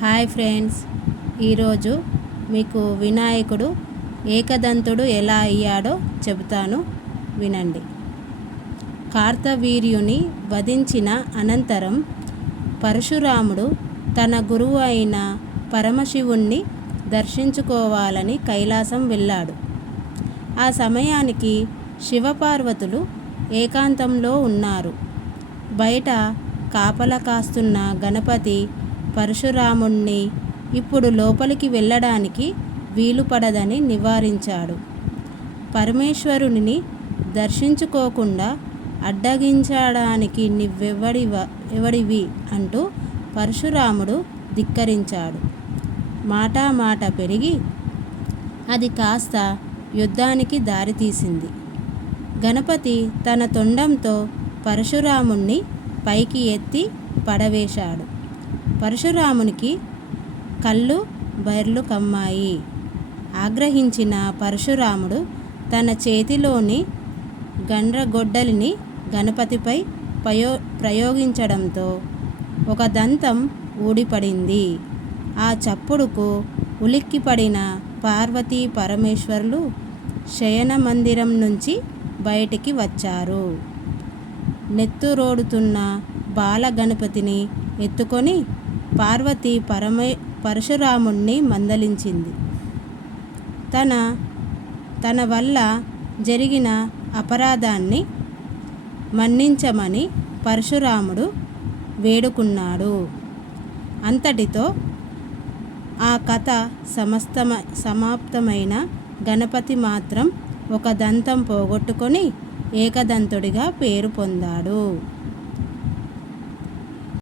Hi friends, ఈరోజు మీకు వినాయకుడు ఏకదంతుడు ఎలా అయ్యాడో చెబుతాను, వినండి. కార్తవీర్యుని వధించిన అనంతరం పరశురాముడు తన గురువు అయిన పరమశివుణ్ణి దర్శించుకోవాలని కైలాసం వెళ్ళాడు. ఆ సమయానికి శివపార్వతులు ఏకాంతంలో ఉన్నారు. బయట కాపలా కాస్తున్న గణపతి పరశురాముణ్ణి ఇప్పుడు లోపలికి వెళ్ళడానికి వీలుపడదని నివారించాడు. పరమేశ్వరుని దర్శించుకోకుండా అడ్డగించడానికి ఎవడివి అంటూ పరశురాముడు ధిక్కరించాడు. మాట పెరిగి అది కాస్త యుద్ధానికి దారితీసింది. గణపతి తన తొండంతో పరశురాముణ్ణి పైకి ఎత్తి పడవేశాడు. పరశురామునికి కళ్ళు బైర్లు కమ్మాయి. ఆగ్రహించిన పరశురాముడు తన చేతిలోని గండ్రగొడ్డలిని గణపతిపై ప్రయోగించడంతో ఒక దంతం ఊడిపడింది. ఆ చప్పుడుకు ఉలిక్కిపడిన పార్వతీ పరమేశ్వరులు శయన మందిరం నుంచి బయటికి వచ్చారు. నెత్తురోడుతున్న బాల గణపతిని ఎత్తుకొని పార్వతి పరశురాముణ్ణి మందలించింది. తన వల్ల జరిగిన అపరాధాన్ని మన్నించమని పరశురాముడు వేడుకున్నాడు. అంతటితో ఆ కథ సమాప్తమైన గణపతి మాత్రం ఒక దంతం పోగొట్టుకొని ఏకదంతుడిగా పేరు పొందాడు.